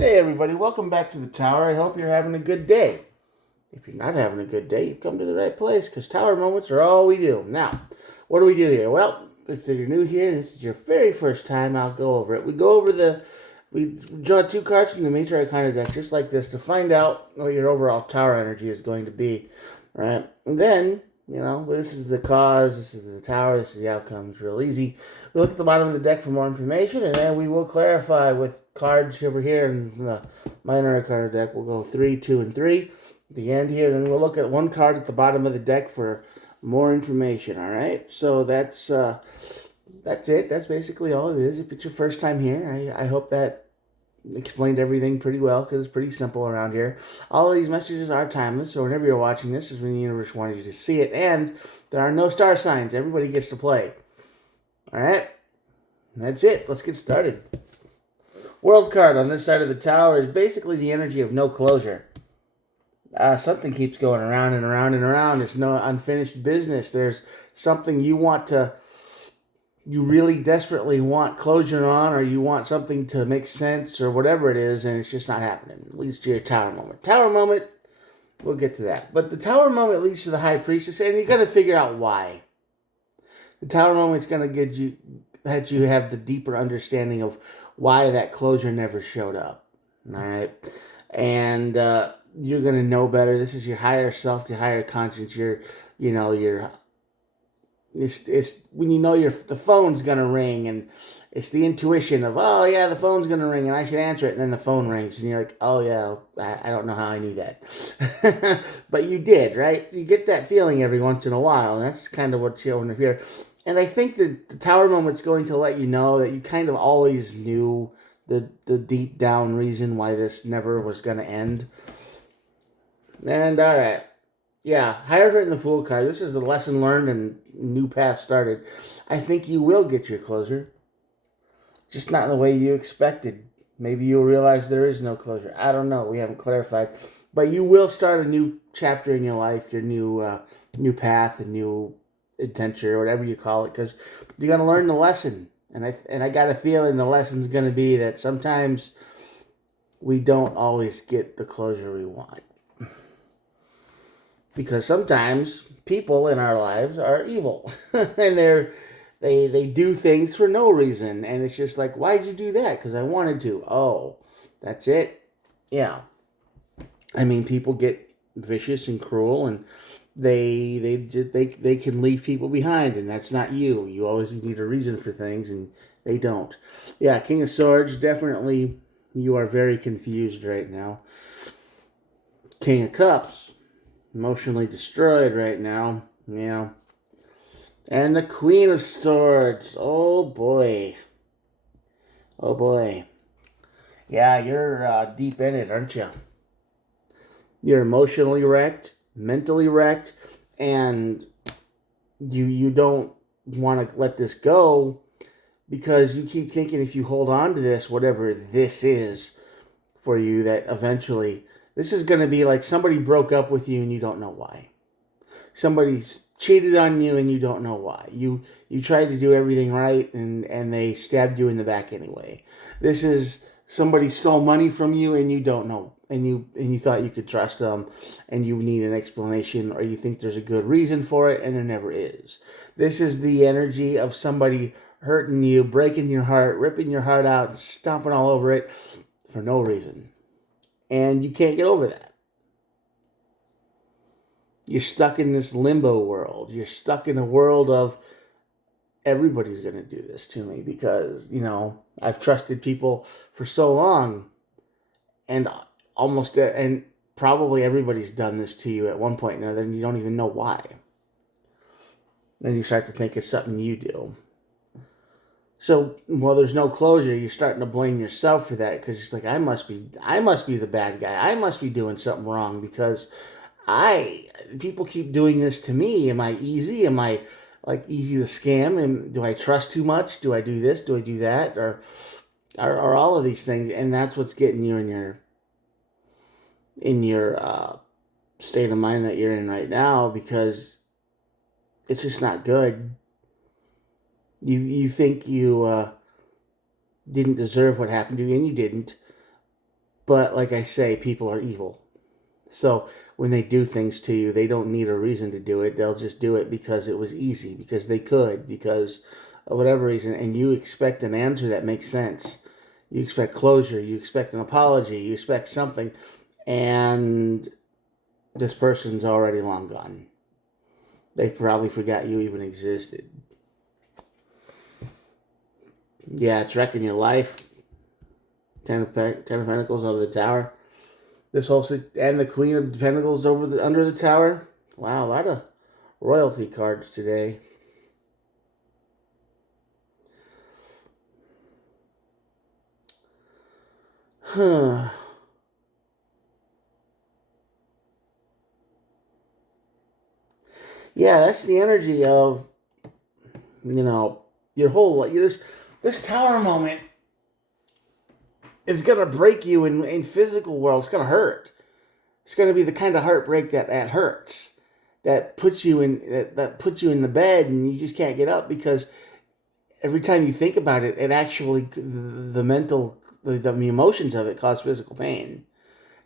Hey everybody, welcome back to the tower. I hope you're having a good day. If you're not having a good day, you've come to the right place because tower moments are all we do. Now, what do we do here? Well, if you're new here and this is your very first time, I'll go over it. We draw two cards from the Major Arcana deck just like this to find out what your overall tower energy is going to be, right? And then, this is the cause, this is the tower, this is the outcome. It's real easy. We look at the bottom of the deck for more information, and then we will clarify with cards over here in the Minor Arcana deck. We'll go 3, 2, and 3 at the end here. Then we'll look at one card at the bottom of the deck for more information. All right. So that's it. That's basically all it is. If it's your first time here, I hope that explained everything pretty well because it's pretty simple around here. All of these messages are timeless, so whenever you're watching this is when the universe wanted you to see it, and there are no star signs. Everybody gets to play. All right. That's it. Let's get started. World card on this side of the tower is basically the energy of no closure. Something keeps going around and around and around. There's no unfinished business. There's something you really desperately want closure on, or you want something to make sense, or whatever it is, and it's just not happening. It leads to your tower moment. Tower moment, we'll get to that. But the tower moment leads to the high priestess, and you got to figure out why. The tower moment's going to get you that you have the deeper understanding of why that closure never showed up. All right, and you're going to know better. This is your higher self, your higher conscience. Your it's when you know the phone's going to ring, and it's the intuition of, oh yeah, the phone's going to ring and I should answer it, and then the phone rings and you're like, oh yeah, I don't know how I knew that. But you did, right? You get that feeling every once in a while, and that's kind of what you want to hear. And I think that the tower moment's going to let you know that you kind of always knew the deep down reason why this never was going to end. And all right. Yeah, Hierophant and the Fool card. This is a lesson learned and new path started. I think you will get your closure, just not in the way you expected. Maybe you'll realize there is no closure. I don't know. We haven't clarified, but you will start a new chapter in your life, your new path, a new adventure, or whatever you call it, because you're gonna learn the lesson. And I got a feeling the lesson's gonna be that sometimes we don't always get the closure we want. Because sometimes people in our lives are evil and they do things for no reason, and it's just like, why'd you do that? Because I wanted to. Oh, that's it. Yeah, I mean, people get vicious and cruel, and they can leave people behind, and that's not you. You always need a reason for things, and they don't. Yeah, King of Swords, definitely. You are very confused right now. King of Cups, emotionally destroyed right now. Yeah. And the Queen of Swords. Oh boy. Oh boy. Yeah, you're deep in it, aren't you? You're emotionally wrecked, mentally wrecked, and you don't want to let this go because you keep thinking if you hold on to this, whatever this is for you, that eventually this is going to be like somebody broke up with you and you don't know why. Somebody's cheated on you and you don't know why. You tried to do everything right and they stabbed you in the back anyway. This is somebody stole money from you and you don't know, and you thought you could trust them, and you need an explanation, or you think there's a good reason for it and there never is. This is the energy of somebody hurting you, breaking your heart, ripping your heart out, and stomping all over it for no reason. And you can't get over that. You're stuck in this limbo world. You're stuck in a world of everybody's going to do this to me because, I've trusted people for so long, and and probably everybody's done this to you at one point or another, and you don't even know why. Then you start to think it's something you do. So, there's no closure. You're starting to blame yourself for that because it's like, I must be the bad guy. I must be doing something wrong because people keep doing this to me. Am I easy? Am I like easy to scam? And do I trust too much? Do I do this? Do I do that? Or are all of these things? And that's what's getting you in your state of mind that you're in right now, because it's just not good. You think you didn't deserve what happened to you, and you didn't. But like I say, people are evil. So when they do things to you, they don't need a reason to do it. They'll just do it because it was easy, because they could, because of whatever reason. And you expect an answer that makes sense. You expect closure. You expect an apology. You expect something. And this person's already long gone. They probably forgot you even existed. Yeah, it's wrecking your life. Ten of Pentacles over the Tower. This whole and the Queen of Pentacles under the Tower. Wow, a lot of royalty cards today. Huh. Yeah, that's the energy of, your whole life. This Tower moment is going to break you in physical world. It's going to hurt. It's going to be the kind of heartbreak that hurts. That puts you that puts you in the bed and you just can't get up, because every time you think about it, it actually, the emotions of it cause physical pain.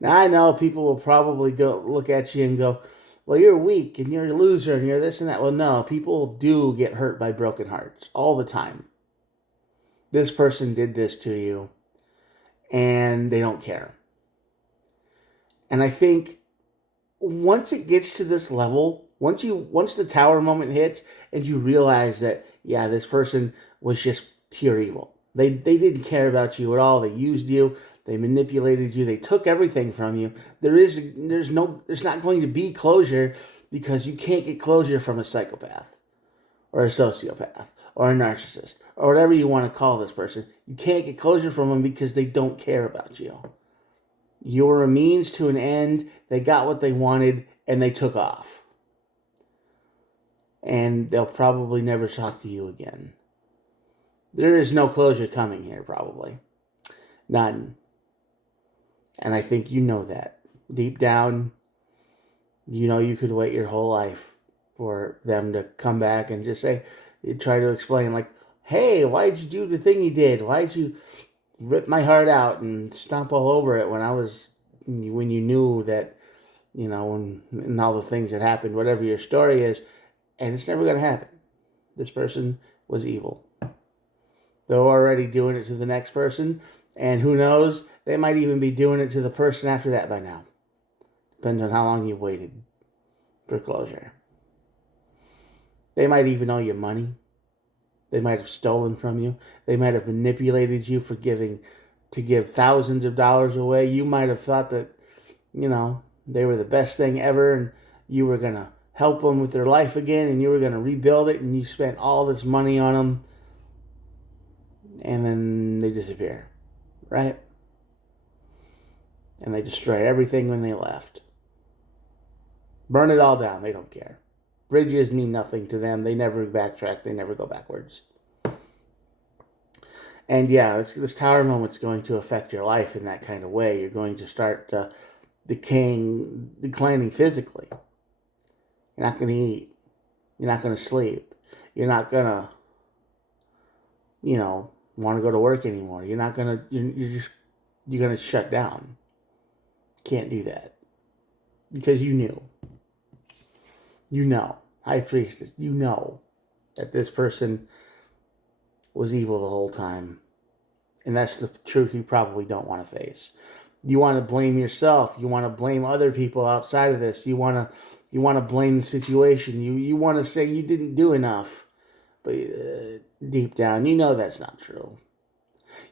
Now, I know people will probably go look at you and go, well, you're weak and you're a loser and you're this and that. Well, no, people do get hurt by broken hearts all the time. This person did this to you and they don't care. And I think once it gets to this level, once the Tower moment hits and you realize that, yeah, this person was just pure evil. They didn't care about you at all. They used you. They manipulated you. They took everything from you. There's not going to be closure, because you can't get closure from a psychopath or a sociopath or a narcissist or whatever you want to call this person. You can't get closure from them because they don't care about you. You were a means to an end. They got what they wanted and they took off. And they'll probably never talk to you again. There is no closure coming here, probably. None. And I think you know that. Deep down, you could wait your whole life for them to come back and just say, try to explain, like, hey, why'd you do the thing you did? Why'd you rip my heart out and stomp all over it when you knew that, and all the things that happened, whatever your story is, and it's never going to happen. This person was evil. They're already doing it to the next person, and who knows, they might even be doing it to the person after that by now. Depends on how long you waited for closure. They might even owe you money. They might have stolen from you. They might have manipulated you to give thousands of dollars away. You might have thought that, they were the best thing ever and you were going to help them with their life again and you were going to rebuild it, and you spent all this money on them and then they disappear, right? And they destroy everything when they left. Burn it all down. They don't care. Bridges mean nothing to them. They never backtrack. They never go backwards. And yeah, this Tower moment's going to affect your life in that kind of way. You're going to start declining physically. You're not going to eat. You're not going to sleep. You're not going to, want to go to work anymore. You're not going to, you're going to shut down. Can't do that. Because you knew. High Priestess, that this person was evil the whole time. And that's the truth you probably don't want to face. You want to blame yourself. You want to blame other people outside of this. You want to blame the situation. You want to say you didn't do enough. But deep down, that's not true.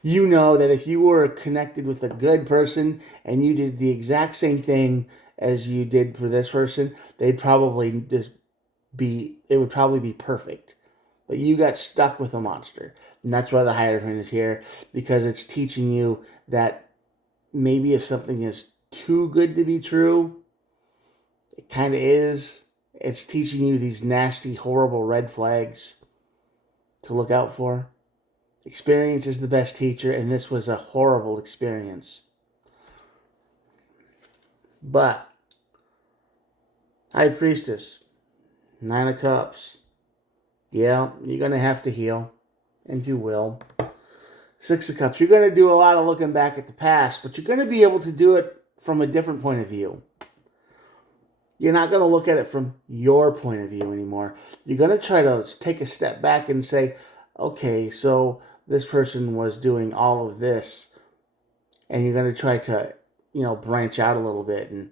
You know that if you were connected with a good person and you did the exact same thing as you did for this person, it would probably be perfect. But you got stuck with a monster. And that's why the Hierophant is here, because it's teaching you that maybe if something is too good to be true, it kind of is. It's teaching you these nasty, horrible red flags to look out for. Experience is the best teacher, and this was a horrible experience. But High Priestess, 9 of Cups. Yeah, you're going to have to heal, and you will. Six of Cups. You're going to do a lot of looking back at the past, but you're going to be able to do it from a different point of view. You're not going to look at it from your point of view anymore. You're going to try to take a step back and say, okay, so this person was doing all of this, and you're going to try to, branch out a little bit and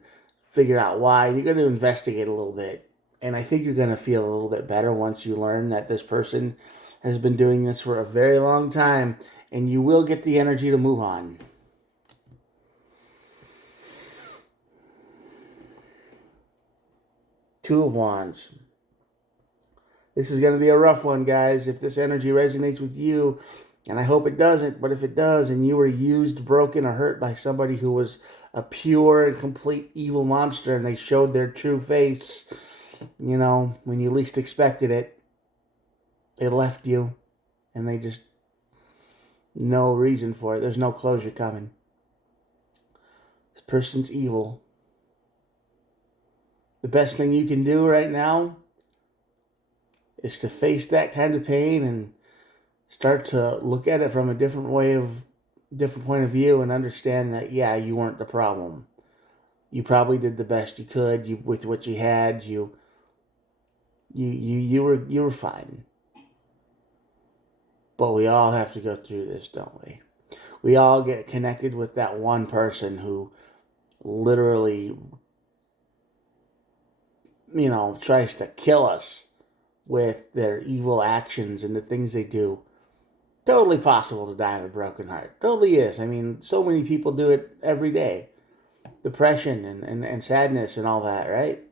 figure out why. You're going to investigate a little bit. And I think you're going to feel a little bit better once you learn that this person has been doing this for a very long time, and you will get the energy to move on. Two of Wands. This is going to be a rough one, guys. If this energy resonates with you, and I hope it doesn't, but if it does, and you were used, broken, or hurt by somebody who was a pure and complete evil monster, and they showed their true face, when you least expected it, they left you, and they just, no reason for it. There's no closure coming. This person's evil. The best thing you can do right now is to face that kind of pain and start to look at it from a different point of view and understand that, yeah, you weren't the problem. You probably did the best you could with what you had. You were fine. But we all have to go through this, don't we? We all get connected with that one person who literally, tries to kill us with their evil actions and the things they do. Totally possible to die of a broken heart. Totally is. I mean, so many people do it every day. Depression and sadness and all that, right?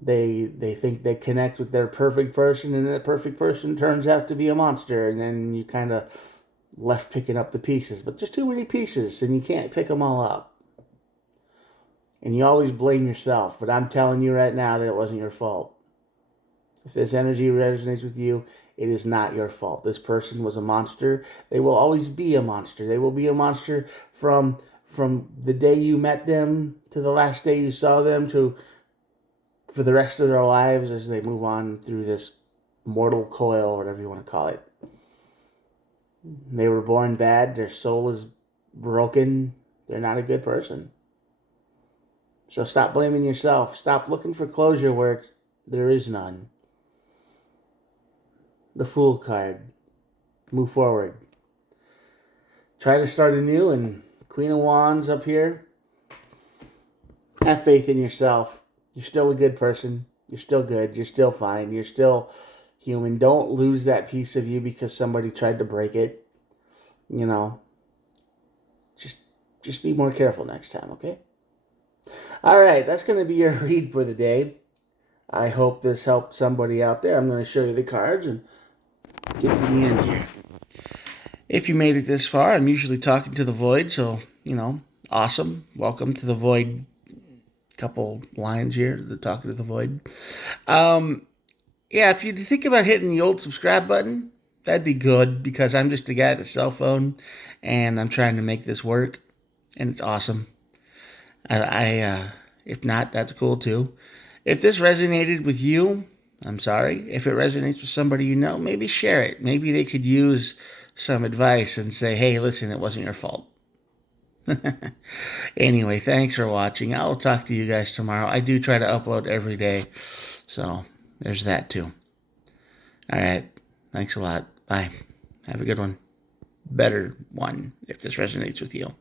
They think they connect with their perfect person, and that perfect person turns out to be a monster, and then you kind of left picking up the pieces. But there's too many pieces, and you can't pick them all up. And you always blame yourself, but I'm telling you right now that it wasn't your fault. If this energy resonates with you, it is not your fault. This person was a monster. They will always be a monster. They will be a monster from the day you met them to the last day you saw them for the rest of their lives as they move on through this mortal coil, whatever you want to call it. They were born bad. Their soul is broken. They're not a good person. So stop blaming yourself. Stop looking for closure where there is none. The Fool card. Move forward. Try to start anew, and Queen of Wands up here. Have faith in yourself. You're still a good person. You're still good. You're still fine. You're still human. Don't lose that piece of you because somebody tried to break it. Just be more careful next time, okay? All right, that's going to be your read for the day. I hope this helped somebody out there. I'm going to show you the cards and get to the end here. If you made it this far, I'm usually talking to the void, so, awesome. Welcome to the void. Couple lines here, the talking to the void. If you think about hitting the old subscribe button, that'd be good, because I'm just a guy with a cell phone, and I'm trying to make this work, and it's awesome. If not, that's cool too. If this resonated with you, I'm sorry. If it resonates with somebody you know, maybe share it. Maybe they could use some advice and say, hey, listen, it wasn't your fault. Anyway, thanks for watching. I'll talk to you guys tomorrow. I do try to upload every day, so there's that too. All right. Thanks a lot. Bye. Have a good one. Better one if this resonates with you.